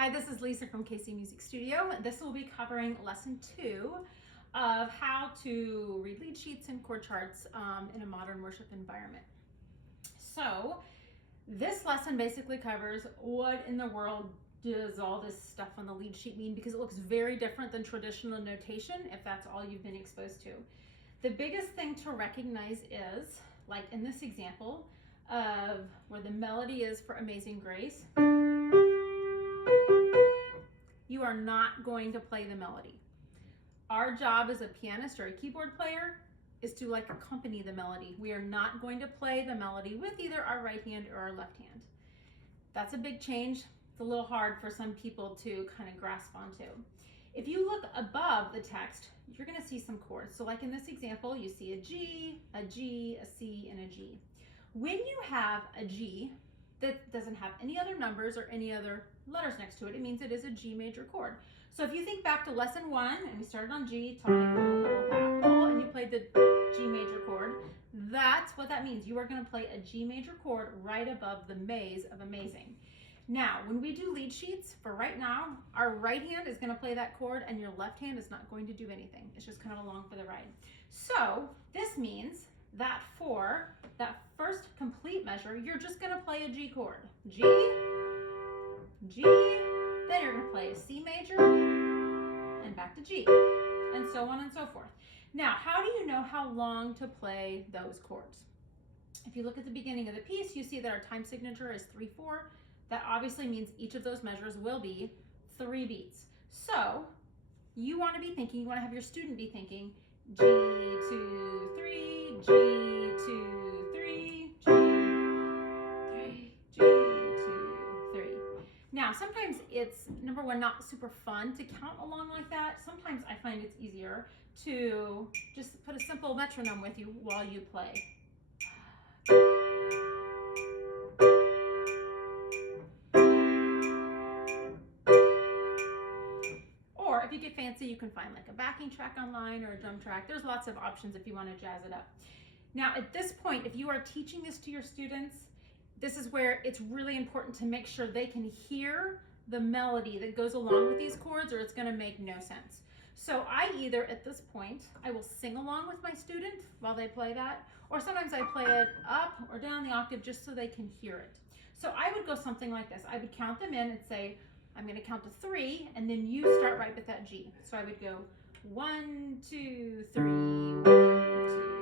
Hi, this is Lisa from KC Music Studio. This will be covering lesson 2 of how to read lead sheets and chord charts in a modern worship environment. So this lesson basically covers what in the world does all this stuff on the lead sheet mean, because it looks very different than traditional notation if that's all you've been exposed to. The biggest thing to recognize is, like in this example of where the melody is for Amazing Grace, you are not going to play the melody. Our job as a pianist or a keyboard player is to accompany the melody. We are not going to play the melody with either our right hand or our left hand. That's a big change. It's a little hard for some people to kind of grasp onto. If you look above the text, you're going to see some chords. So like in this example, you see a G, a G, a C, and a G. When you have a G that doesn't have any other numbers or any other letters next to it, it means it is a G major chord. So if you think back to lesson 1, and we started on G, tonic, whole, half, whole, and you played the G major chord, that's what that means. You are going to play a G major chord right above the maze of Amazing. Now, when we do lead sheets, for right now, our right hand is going to play that chord and your left hand is not going to do anything. It's just kind of along for the ride. So this means that for that first complete measure, you're just going to play a G chord. G, G, then you're going to play a C major, and back to G, and so on and so forth. Now, how do you know how long to play those chords? If you look at the beginning of the piece, you see that our time signature is 3/4. That obviously means each of those measures will be 3 beats. So you want to be thinking, you want to have your student be thinking G, 2, 3, G, 2, 3, G, 3, G, 2, 3. Now, sometimes it's, number one, not super fun to count along like that. Sometimes I find it's easier to just put a simple metronome with you while you play. Or if you get fancy, you can find like a backing track online or a drum track. There's lots of options if you want to jazz it up. Now, at this point, if you are teaching this to your students, this is where it's really important to make sure they can hear the melody that goes along with these chords, or it's going to make no sense. So I either, at this point, I will sing along with my student while they play that, or sometimes I play it up or down the octave just so they can hear it. So I would go something like this. I would count them in and say, I'm going to count to 3, and then you start right with that G. So I would go 1, 2, 3, 1, 2, 3.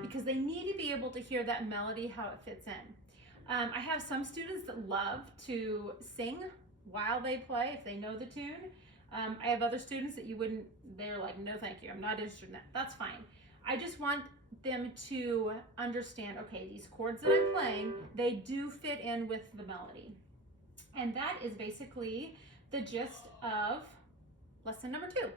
Because they need to be able to hear that melody, how it fits in. I have some students that love to sing while they play if they know the tune. I have other students that they're like, no thank you, I'm not interested in that. That's fine. I just want them to understand, okay, these chords that I'm playing, they do fit in with the melody. And that is basically the gist of lesson number 2.